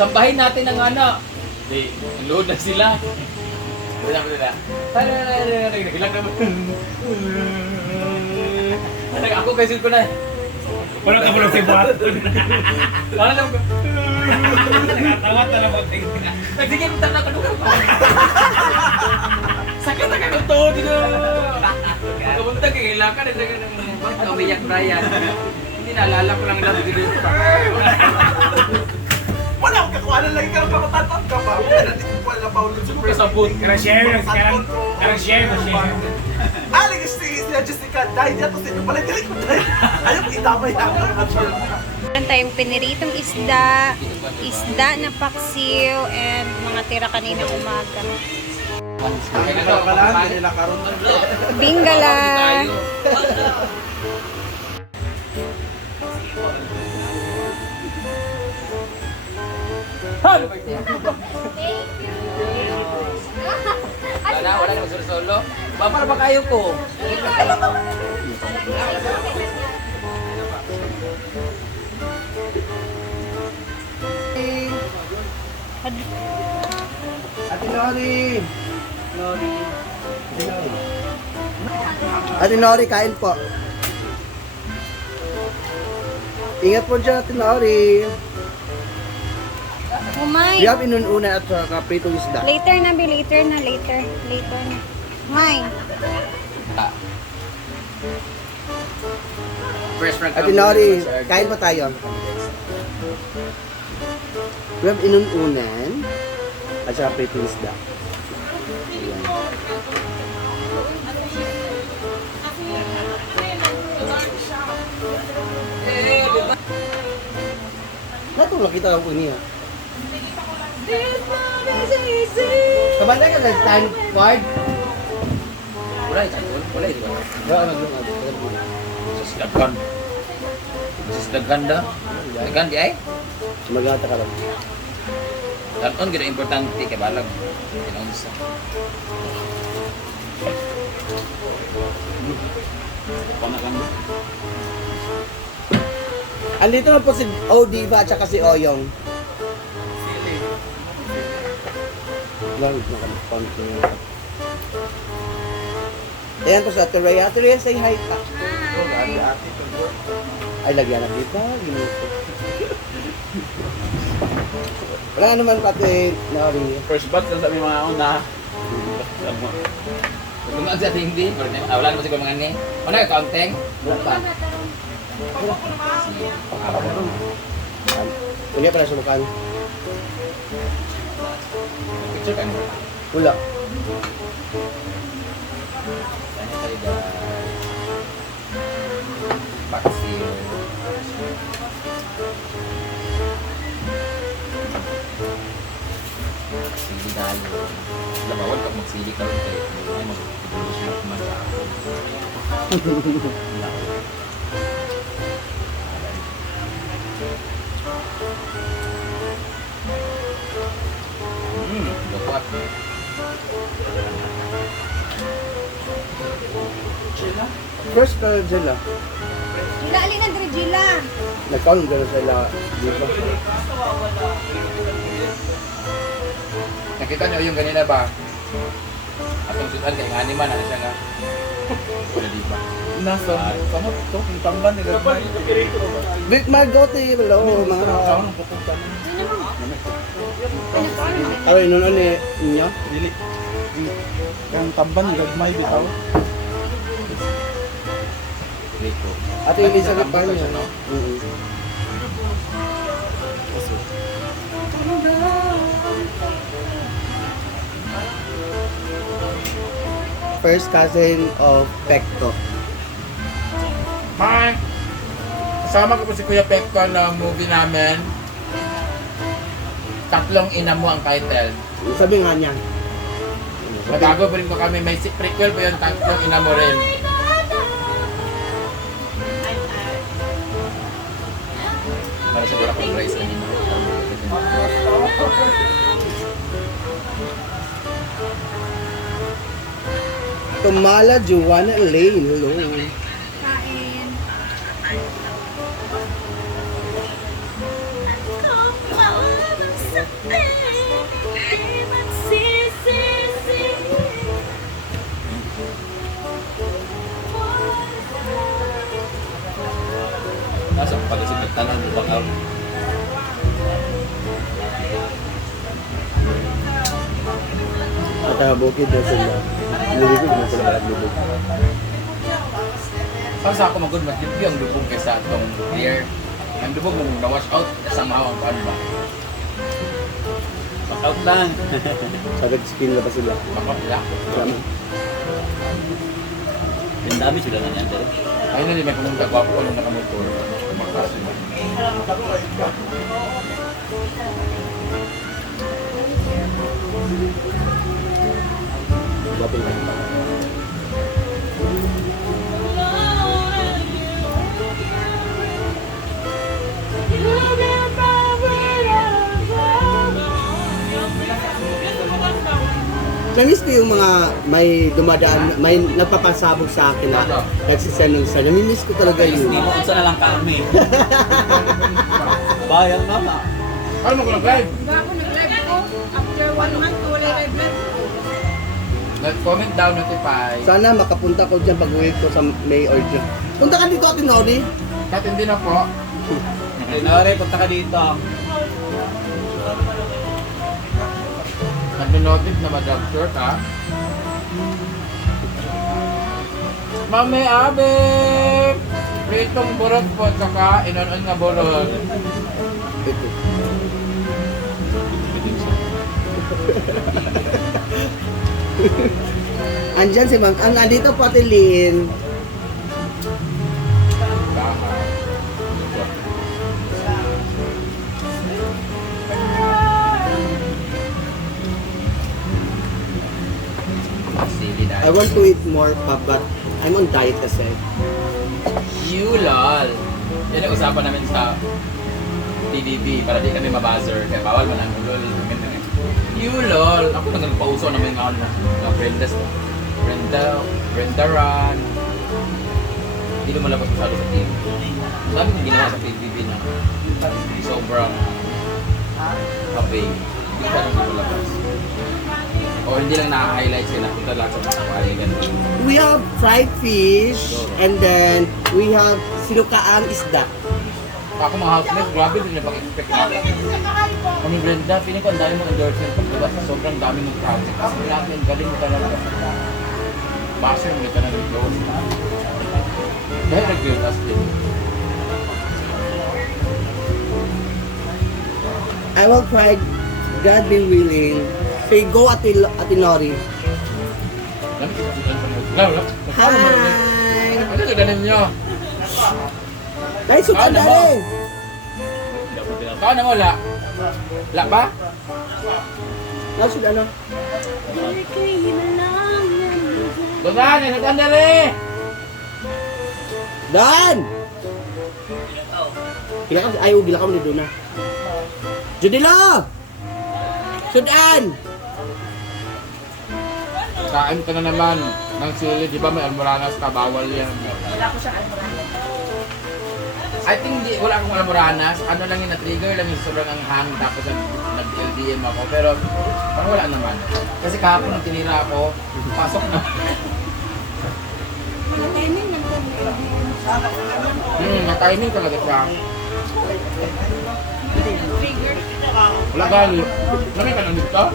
Sambahin natin ang ano. Di, load na sila. Wala mo nila. Nagilang naman. Ako kasi ko na. Wala ka mo lang si Buat. Wala lang ko. Nakatawa na lang ako. Nagsigil mo tanong ko. Sakit na kayo to. Dito. Pagkabuntag kay ilakan. Bakit umiyak Brian? Hindi naalala ko lang dito dito. Wala akong kakuhanan lagi ka ng pamatatap ka ba? Wala na pa ulit sa Kasabot. Karang-share. Aling siya Jessica, dahil niya to sa inyo pala galing ko dahil ayaw ko itamay ako. Meron tayong piniritong isda na paksiw, and mga tira kaninang umaga. Bingala! Wala na solo. Para ba kayo ko? Ate Nori! Ate Nori, kain po. Ingat po dyan, Ate Nori. Umay! We have inununa at saka pritong isda. Later na. Umay! Ate Nori, kain po tayo. We have inununan at saka pritong isda. Ayan. Natulog kita ako niya. Kabanda ka sa time card? Wala di ba? Wala maglungag. Dagan. Dagan da. Dagan di ay. Magata ka lang. Dagan gid importante kay balag. Kinunsa. Pana lang. Andito na po si Odiva at saka si Oyong. Lang, nakapunto. Ayan po sa Ate Rhea. Ate Rhea, say hi pa. Ay, lagyan na dito. Ginuto. Wala naman pati Nori. First batch na sabi mga una. Kung sa hindi, wala naman siguro mga ni. Ano ka counting? Wala pa. Hindi pa na sumukan. Picture kan. Wala. Tanya tayo da. Paksiw. Sili tayo. Labawal pag magsili ka rin kayo. Ay mag-produce mo naman sa ako. Dapat. First ka sila. Gila, alin na diri Gila! Nag-count ka na sila. Dito. Nakita niyo yung ganina ba? Atong sudan kay ngani man ano siya nga. Wala di ba? Nasa, sama to, yung tamban nila. Big Margote, hello, mga aray, nun ano niya? Dili. Yung tamban nila, may bitaw. Rico. Ate Elizabeth pa niya, no? First cousin of Pekto. Hi! Kasama ko po si Kuya Pekko na movie namin. Tatlong Ina Mo ang title. Sabi nga niya. Nagago pa rin ko kami. May prequel po yung Tatlong Ina Mo rin. Para sa wala kong price kanina. Tumala Juana Lane, hello. Kain. Nasa pag-isip ng tanan, baka At bukid na sila. Lubog na sila balat lubog. Para sa ako magod, mas limpyo ang lubog kaysa itong clear. Ang lubog mong na-wash out, kasama ang paan ba? out lang. Sagad skin na pa sila. Makapila. Tama. Ang dami sila na yan. Pero Ayun na din, may pumunta ko ako nung nakamotor. Kumakasin mo. Gapin lang pa. Namiss ko yung mga may dumadaan, may nagpapasabog sa akin na nagsisend ng sa. Namiss ko talaga yun. hindi mo unsa na lang kami. Bayang mama. Ano mo ko nag-live? Bago nag-live ko, after 1 month, wala live. Comment down, notify. Sana makapunta ko dyan pag uwi ko sa May or June. Punta ka dito, Ate Nori. Kahit hindi na po. Nore, punta ka dito. Nag-notif na mag-up short ha. Mami Abe! Pritong burot po at saka inon-on nga burot. Andyan si Mang. Andito po, Ate Lynn. Baka. Silly na. I want to eat more pa, but I'm on diet kasi. You lol. Yan ang usapan namin sa TVB para di kami mabuzzer. Kaya bawal man ang lol. You lol. Ako nang nagpauso namin nga ano. Mga Brendas. Brendaran. Hindi lumalabas masyado sa TV. Sabi kong ginawa sa TVB na sobrang happy. Hindi ka nang lumalabas. O hindi lang naka-highlight sila. Punta lang sa mga paligan. We have fried fish, and then we have sinukaang isda. Ako mga housemates, grabe din na pag-expect natin. Kami Brenda, feeling ko ang dami mong endorsement paglabas. Sobrang dami mong project. Kasi grabe, ang galing mo talaga. Basher mo ka na nag-close. Dahil nag-build us din. I will try, God be willing. Say go, Ate Nori. Dami kita sa pa nyo. Lalo, Hi! ano sa danin nyo? Ay, suka Ano na mo? rin! Saan na mo, la? La ba? Nasud ano? Doon na rin! Dan! Gila ka, ayaw, gila ka mo ni Duna. Judilo! Sudan! Kain ka na naman ng sili. Di ba may almoranas ka? Bawal yan. Wala ko siyang almoranas. I think wala akong almoranas. Ano lang yung na-trigger lang yung sobrang anghang. Tapos nag-LDM ako. Pero parang wala naman. Kasi kahapon nung tinira ako, pasok na. Timing lang po. Na-timing talaga siya. Trigger. Wala gali. Lagay ka lang dito?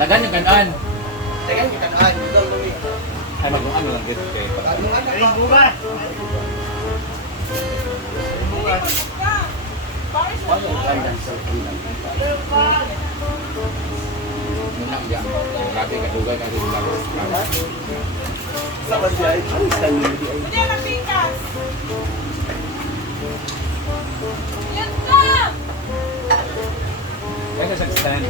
Lagan yung kanan. Ay, mag-ano lang dito kayo. Muna siya. Grabe kadugay na rin lang. Sa Banjay. Ano sa hindi ay? Kaya sa stand.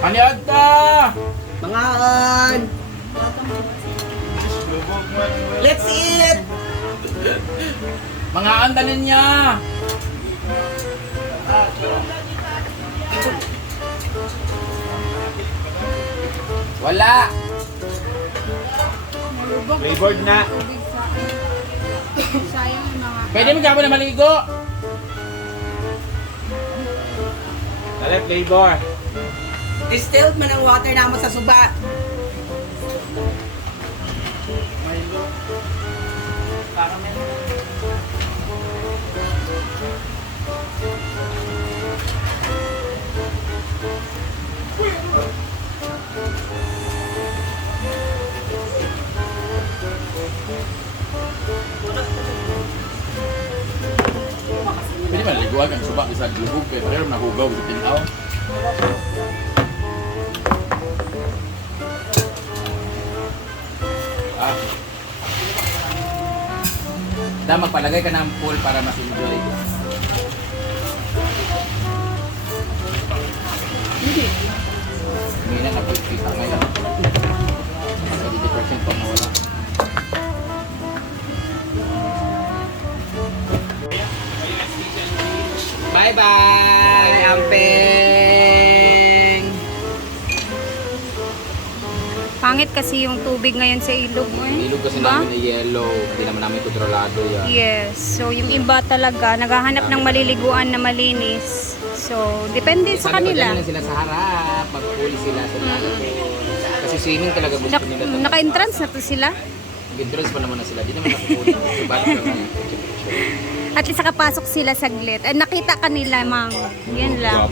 Kaniad ka! Mangaan! Let's eat! Mga andanin niya! Wala! Flavored na. Sayang yung mga... Pwede mo gabo na maligo! Dali, flavor. Distilled man ang water naman sa suba. Pwede man liguan kang suba bisa lubog pero nahugaw sa tinaw. Magpalagay ka ng pool para mas enjoy. Hindi na po kita ngayon. Mas 80% pa nawala. Bye-bye, Ampeng! Pangit kasi yung tubig ngayon sa ilog mo eh. Ilog kasi Diba? namin ay yellow. Hindi naman namin kontrolado yan. Yes. So, yung iba talaga, naghahanap ng maliliguan na malinis. So, depende sa kanila. Sabi ko, sila sa harap. Mag-pool sila sa lahat. Kasi swimming talaga gusto nila. Naka-entrance na to sila. Entrance pa naman na sila. Di naman nakapool. Ba't lang. At least nakapasok sila saglit. At nakita kanila, mang. Yan lang.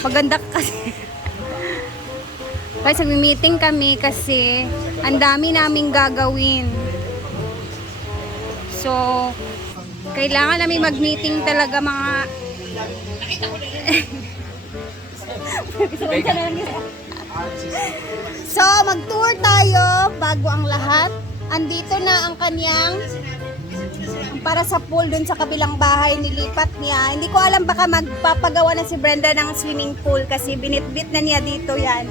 Maganda kasi. Guys, nag-meeting kami kasi ang dami naming gagawin. So, kailangan namin mag-meeting talaga mga... So, mag-tour tayo bago ang lahat. Andito na ang kanyang para sa pool dun sa kabilang bahay, nilipat niya. Hindi ko alam, baka magpapagawa na si Brenda ng swimming pool kasi binitbit na niya dito yan.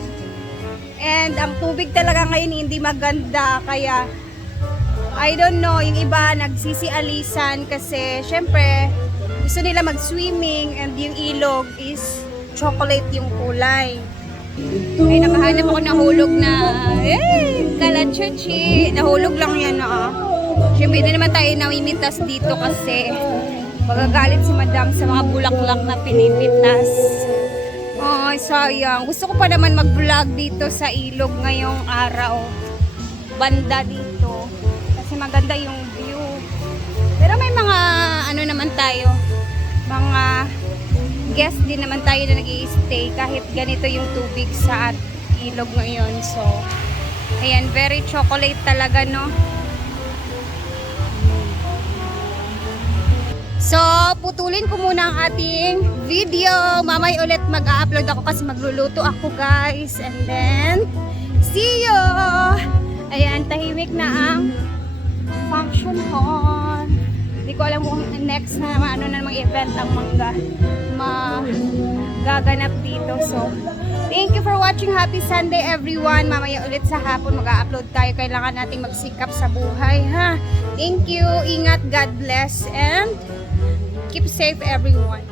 And ang tubig talaga ngayon hindi maganda, kaya I don't know, yung iba nagsisialisan kasi syempre gusto nila mag-swimming and yung ilog is chocolate yung kulay. Ay, nakahanap ako ng hulog na kalachuchi. Nahulog lang yan Siyempre, hindi naman tayo namimitas dito kasi magagalit si madam sa mga bulaklak na pinipitas. Ay, sayang. Gusto ko pa naman mag-vlog dito sa ilog ngayong araw. Banda dito. Kasi maganda yung view. Pero may mga, ano naman tayo, mga guest din naman tayo na nag-i-stay kahit ganito yung tubig sa ilog ngayon. So, ayan, very chocolate talaga, no? So, putulin ko muna ang ating video. Mamay ulit mag-upload ako kasi magluluto ako, guys. And then, see you! Ayan, tahimik na ang function hall. Hindi ko alam kung next na ano na namang event ang magaganap dito. So, thank you for watching. Happy Sunday, everyone. Mamaya ulit sa hapon mag-upload tayo. Kailangan nating magsikap sa buhay, ha? Thank you. Ingat. God bless. And keep safe, everyone.